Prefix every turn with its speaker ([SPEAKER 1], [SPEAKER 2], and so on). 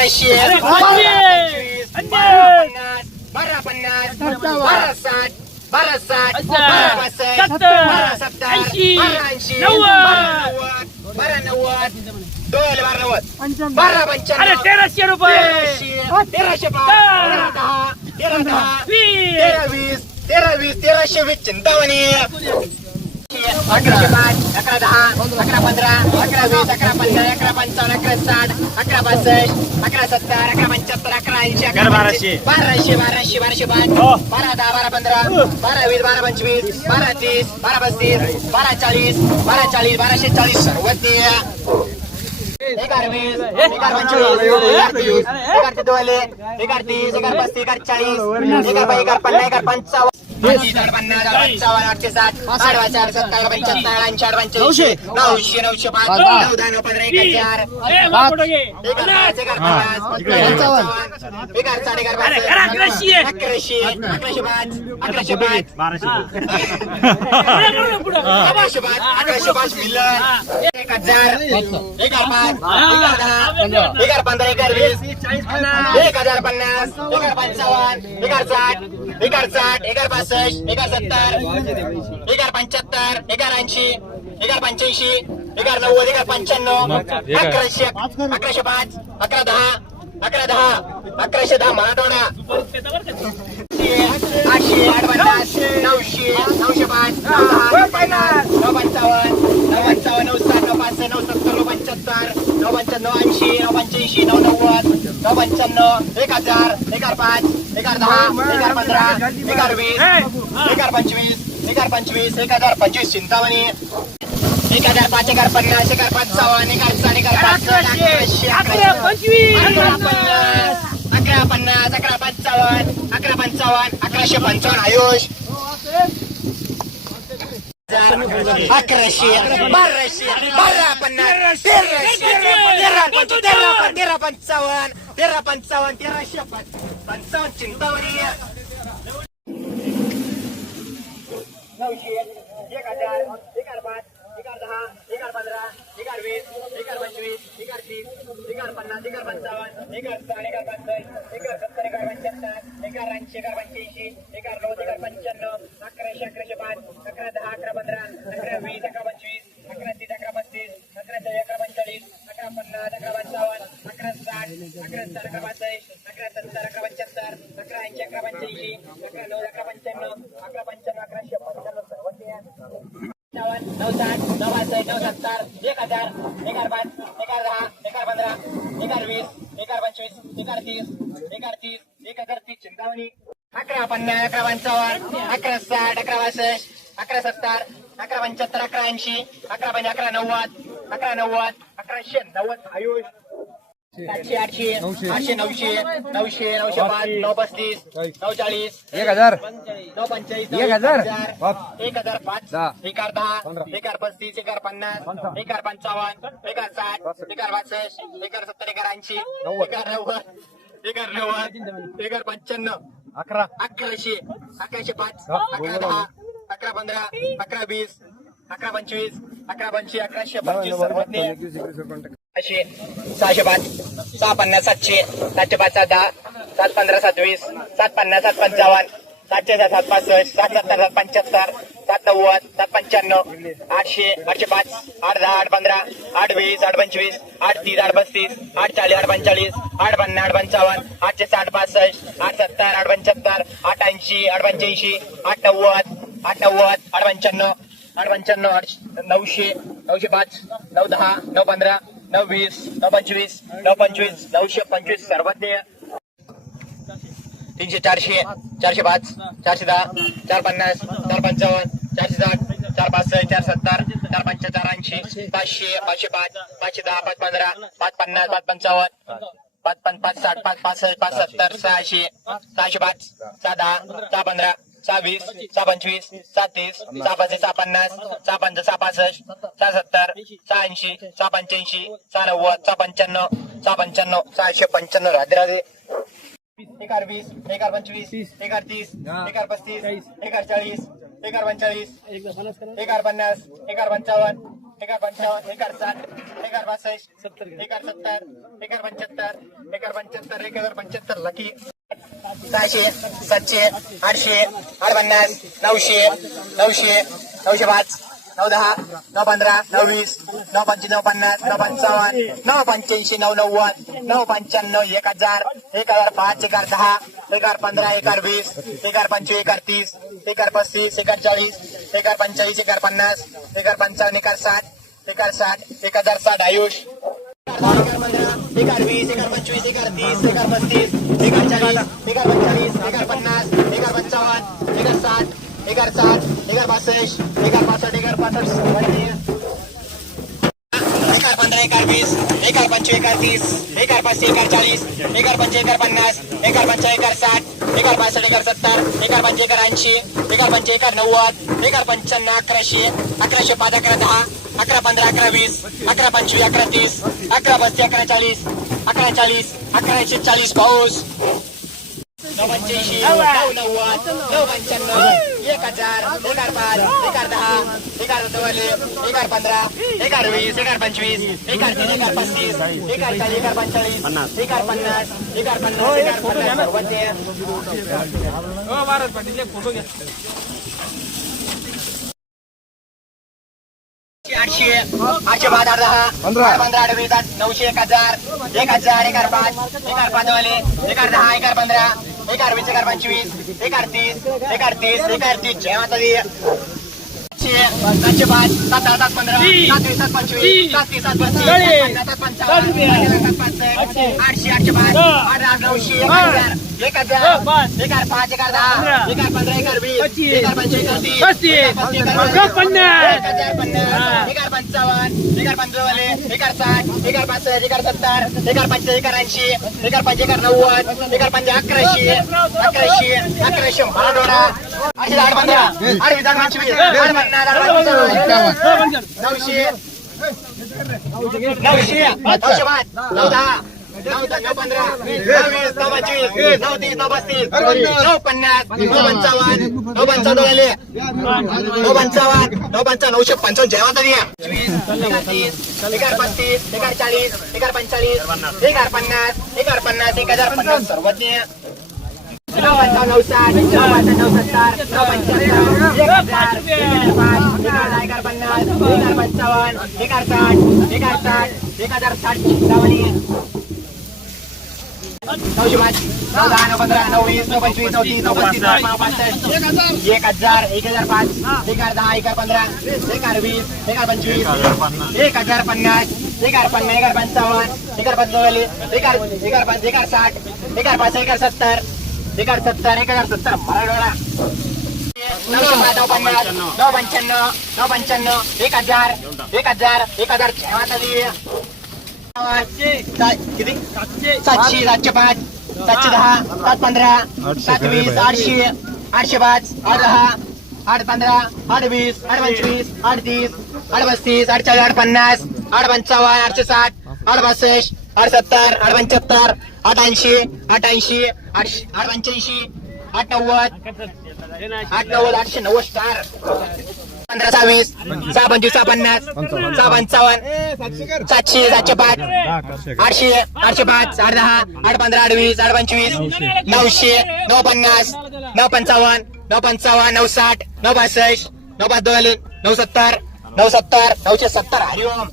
[SPEAKER 1] बाराशे. बारा पन्नास बारा बारा साठ बारा साठ. बारा पासष्ट. बारा सत्तर
[SPEAKER 2] ऐंशी.
[SPEAKER 1] बारा ऐंशी
[SPEAKER 2] नव्वद.
[SPEAKER 1] बारा बारा दोन बारा नव्वद बारा
[SPEAKER 2] अरे
[SPEAKER 1] पंच्याण्णव
[SPEAKER 2] तेराशे रुपये
[SPEAKER 1] तेराशे पाच
[SPEAKER 2] दहा.
[SPEAKER 1] तेरा दहा तेरा
[SPEAKER 2] वीस
[SPEAKER 1] तेरा वीस तेरा वीस तेराशे वीस चिंतामणी अकराशे पाच अकरा दहा अकरा पंधरा अकरा वीस अकरा पंधरा अकरा पंचावन्न अकरा साठ अकरा पासष्ट अकरा सत्तर अकरा पंच्याहत्तर अकरा ऐंशी अकरा
[SPEAKER 2] बाराशे.
[SPEAKER 1] बाराशे बाराशे बाराशे पाच बारा दहा बारा पंधरा बारा वीस बारा पंचवीस बारा तीस बारा पस्तीस बारा चाळीस बारा चाळीस बाराशे चाळीस सर्वतीय एकार वीस एकार पंचवीस एकार तीस एकार चौवाले एकार तीस एकार पस्तीस एकार चाळीस एकार एकार पन्नास एकार पंचावन्न पस्तीस, साठ नऊशे नऊशे पाच नऊ दहा नऊ पंधरा एक हजार पन्नास
[SPEAKER 2] अकराशे.
[SPEAKER 1] अकराशे पाच अकराशे पाच अकराशे पाच अकराशे पाच मिलन एक हजार एकार पाच एक हजार पंधरा एकार वीस एक हजार पन्नास पंचावन्न एकार साठ एकार साठ एकार पासष्ट एकार सत्तर एकार पंच्याहत्तर एकार ऐंशी एकार पंच्याऐंशी एकार नव्वद एकार पंच्याण्णव अकराशे अकराशे पाच अकरा दहा अकरा दहा अकराशे दहा मराठवाडा. आठशे आठ पन्नास नऊशे नऊशे पाच नऊ दहा पन्नास नऊ पंचावन्न नऊ पंचावन्न नऊ साठ नऊ पाच नऊ सत्तर नऊ पंच्याहत्तर नऊ पंच्याण्णव ऐंशी नऊ पंच्याऐंशी नऊ नव्वद नऊ पंच्याण्णव एक हजार एकार पाच एकार दहा एकार पंधरा एकार वीस एकार पंचवीस एकार पंचवीस एक हजार पंचवीस चिंतामणी एक हजार पाच एकार पन्नास एकार पंचावन्न एकार
[SPEAKER 2] अकरा, पंचवीस.
[SPEAKER 1] अकरा पन्नास अकरा पन्नास अकरा पंचावन्न अकरा पंचावन्न अकराशे पंचावन्न आयुष अकराशे बाराशे बारा पन्नास तेराशे तेरा तेरा पं- तेरा पंचावन्न तेरा पंचावन्न तेराशे पं- पंचावन्न चिंतावणी नऊशे एक हजार एकार पाच एकार दहा एकार पंधरा वीस एकर पंचवीस एकर तीस एकर पन्नास एकर पंचावन्न एकर साठ एकर पासष्ट एकर सत्तर एकर पंच्याहत्तर एकर ऐंशी एकर पंच्याऐंशी एकर नव्वद एकर पंच्याण्णव अकराशे अकराशे पाच अकरा दहा अकरा पंधरा अकरा वीस अकरा पंचवीस अकरा तीस अकरा पस्तीस अकरा चाळीस अकरा पंचेचाळीस अकरा पन्नास अकरा पंचावन्न अकरा साठ अकरा सत्तर अकरा पंचाळीस अकरा सत्तर अकरा पंच्याहत्तर अकरा ऐंशी अकरा पंच्याऐंशी अकरा नऊ अकरा पंच्याण्णव अकरा पंच्याण्णव अकराशे पंच्याण्णव सर्व पंचावन्न नऊ साठ नऊ पासष्ट नऊ सत्तर एक हजार एकार पाच एकार दहा एकार पंधरा एकार वीस एकार पंचवीस एकार तीस एकार तीस एक हजार तीस चिंतावणी अकरा पन्नास अकरा पंचावन्न अकरा साठ अकरा बासष्ट अकरा सत्तर अकरा पंच्याहत्तर अकरा ऐंशी अकरा पंचे अकरा नव्वद अकरा नव्वद अकराशे नव्वद आयुष सातशे आठशे आठशे नऊशे नऊशे नऊशे पाच नऊ पस्तीस नऊ चाळीस
[SPEAKER 3] एक हजार
[SPEAKER 1] नऊ पंचेचाळीस
[SPEAKER 3] एक हजार.
[SPEAKER 1] एक हजार पाच. एकार दहा एकार पस्तीस एकार पन्नास एकार पंचावन्न एकार साठ एकार पासष्ट एकार सत्तर एकार ऐंशी एकार नव्वद एकार नव्वद एकार पंच्याण्णव
[SPEAKER 3] अकरा
[SPEAKER 1] अकराशे अकराशे पाच अकरा दहा अकरा पंधरा अकरा वीस अकरा पंचवीस अकरा पंचवीस अकराशे पंचवीस सर्वज्ञ सहाशे सहाशे पाच सहा पन्नास सातशे सातशे पाच सात दहा सात पंधरा सात वीस सात पन्नास सात पंचावन्न सातशे सात सात पासष्ट सात सत्तर सात पंच्याहत्तर सात नव्वद सात पंच्याण्णव आठशे आठशे पाच आठ दहा आठ पंधरा आठ वीस आठ पंचवीस आठ तीस आठ पस्तीस आठ चाळीस आठ पंचाळीस आठ पन्नास आठ पंचावन्न आठशे साठ पासष्ट आठ सत्तर आठ पंच्याहत्तर आठ ऐंशी आठ पंच्याऐंशी आठ नव्वद आठ नव्वद आठ पंच्याण्णव आठ पंच्याण्णव आठ नऊशे नऊशे पाच नऊ दहा नऊ पंधरा नऊ वीस नऊ पंचवीस नऊ पंचवीस नऊशे पंचवीस सर्वज्ञ तीनशे चारशे चारशे पाच चारशे दहा चार पन्नास चार पंचावन्न चारशे साठ चार पासष्ट चार सत्तर चार पंच्याहत्तर ऐंशी पाचशे पाचशे पाच पाचशे दहा पाच पंधरा पाच पन्नास पाच पंचावन्न पाच पाच साठ पाच पासष्ट पाच सत्तर सहाशे सहाशे पाच सहा दहा सहा पंधरा सहा वीस सहा पंचवीस सहा तीस सहा पस्तीस सहा पन्नास सहा पंच सहा पासष्ट सहा सत्तर सहा ऐंशी सहा पंच्याऐंशी सहा नव्वद सहा पंच्याण्णव सहा पंच्याण्णव सहाशे पंच्याण्णव राधे राधे. एकार वीस एकार पंचवीस एकार तीस एकार पस्तीस एकार चाळीस. एकार पंचाळीस एकार पन्नास एकार पंचावन्न एकार पंचावन्न एकार साठ एकार बासष्ट एकार सत्तर. एकार पंच्याहत्तर एकार पंच्याहत्तर एक हजार पंच्याहत्तर लकी सहाशे सातशे आठशे आठ पन्नास नऊशे नऊशे नऊशे पाच नऊ दहा नऊ पंधरा नऊ वीस नऊ पंचवीस नऊ पन्नास नऊ पंचावन्न नऊ पंच्याऐंशी नऊ नव्वद नऊ पंच्याण्णव एक हजार एक हजार पाच एक हजार दहा एक हजार पंधरा एक हजार वीस एक हजार पंचवीस एक हजार तीस एक हजार पस्तीस एक हजार चाळीस एक हजार पंचेचाळीस एक हजार पन्नास एक हजार पंचावन्न एक हजार साठ एक हजार साठ एक हजार साठ आयुष. एकार वीस एकार पंचवीस एकार तीस एक हजार पस्तीस एकार चाळीस एकार पंचेचाळीस पन्नास एक पंचावन्न एक साठ एकार साठ एकार बासष्ट एकार पासष्ट एकार पासष्ट एकार पंधरा एक वीस एकार पंचवीस एक तीस एकार हजार पाचशे चाळीस एकार पंचे पन्नास एकार पंचा एक साठ एकार हजार पासष्ट सत्तर एकार हजार पंचे ऐंशी एकार पंचे एक नव्वद एकार पंच्याण्णव अकराशे अकराशे पाच अकरा दहा अकरा पंधरा अकरा वीस अकरा पंचवीस अकरा तीस अकरा पस्तीस अकरा चाळीस अकरा चाळीस अकराशे चाळीस पाऊस नऊ पंच्याऐंशी नऊ नव्वद नऊ पंच्याण्णव एक हजार एक हजार पाच एक हजार दहा एक हजार चौवाले एक हजार पंधरा एक हजार वीस एक हजार पंचवीस एक हजार तीस एक हजार पस्तीस एक हजार चाळीस एक हजार पंचेचाळीस एक हजार पन्नास एक हजार पन्नास एक हजार पन्नास
[SPEAKER 2] हो फोटो घ्या
[SPEAKER 1] आठशे पाच आठ दहा पंधरा पंधरा आठ आठ नऊशे एक हजार एक हजार एक हजार पाच एक हजार पाच वाले एक हजार दहा एक हजार पंधरा. एक हजार वीस एक हजार पंचवीस. एक हजार तीस एक हजार तीस एक हजार तीस. जय माता दी. सातशे पाच सात दहा सात पंधरा. सात वीस सात पंचवीस. सात तीस सात पस्तीस. सात पंचावन्न. सात पासष्ट आठशे आठशे पाच आठ आठ नऊशे एक हजार एक हजार एक हजार पाच एक हजार दहा एक हजार पंधरा एक हजार वीस एक हजार पंचवीस एक हजार तीस
[SPEAKER 2] पस्तीस.
[SPEAKER 1] एक हजार पस्तीस, एक हजार
[SPEAKER 2] एक पन्नास.
[SPEAKER 1] एक हजार पन्नास एक हजार पंचावन्न एक हजार पंचावन्न एक हजार साठ एक हजार पासष्ट एक हजार सत्तर एक हजार पंचाळीस एक हजार ऐंशी एक हजार पंचे एक हजार नव्वद एक हजार पंचे अकराशे अकराशे अकराशे मराठवाडा आठशे आठ पंधरा आठ पंचवीस नऊशे नऊशे नऊशे पाच नऊ दहा नऊ दहा नऊ पंधरा नऊ वीस नऊ पंचवीस नऊ तीस नऊ पस्तीस नऊ पन्नास नऊ पंचावन्न नऊ पंचावन्न झाले नऊ पंचावन्न नऊ पंचावन्न नऊशे पंचावन्न पंचवीस एक हजार तीस पस्तीस एक चाळीस एक पंचेचाळीस पन्नास एक पन्नास एक हजार पन्नास सर्वज्ञ नऊ पंचावन्न नऊ साठ नऊ पंचावन्न नऊ सत्तर नऊ पंच्याहत्तर एक हजार एक हजार पाच एक हजार पन्नास एक हजार पंचावन्न एक साठ एक साठ एक हजार साठ चिंतामणी नऊशे पाच नऊ दहा नऊ पंधरा नऊ वीस नऊ पंचवीस नऊ तीस नऊ पस्तीस नऊ पासष्ट एक हजार एक हजार पाच एक हजार दहा एक हजार पंधरा एक हजार वीस एक हजार पंचवीस एक हजार पन्नास एक हजार पन्नास एक हजार पंचावन्न एक हजार पंचावन्न एक हजार एक हजार पाच एक हजार साठ एक हजार पाच एक हजार सत्तर एक हजार सत्तर एक हजार सत्तर मराठवाडा नऊ पन्नास नऊ पंच्याण्णव नऊ पंच्याण्णव एक हजार एक हजार एक हजार जय किती? सातशे. सातशे पाच. सातशे दहा सात पंधरा सात वीस आठशे आठशे पाच आठ दहा आठ पंधरा आठ वीस आठ पंचवीस आठ तीस आठ पस्तीस आठ चाळीस आठ पन्नास आठ पंचावन्न आठशे साठ आठ बासष्ट आठ सत्तर आठ पंच्याहत्तर आठ ऐंशी आठ ऐंशी आठ आठ पंच्याऐंशी आठ नव्वद आठ नव्वद आठशे नव्वद स्टार पंधरा सव्वीस सहा पंचवीस सहा पन्नास सहा पंचावन्न सातशे सातशे पाच आठशे आठशे पाच आठ दहा आठ पंधरा आठ वीस आठ पंचवीस नऊशे. नऊ पन्नास नऊ पंचावन्न नऊ पंचावन्न नऊ साठ नऊ पासष्ट नऊ पाच दोन नऊ सत्तर नऊ सत्तर नऊशे सत्तर. हरिओम.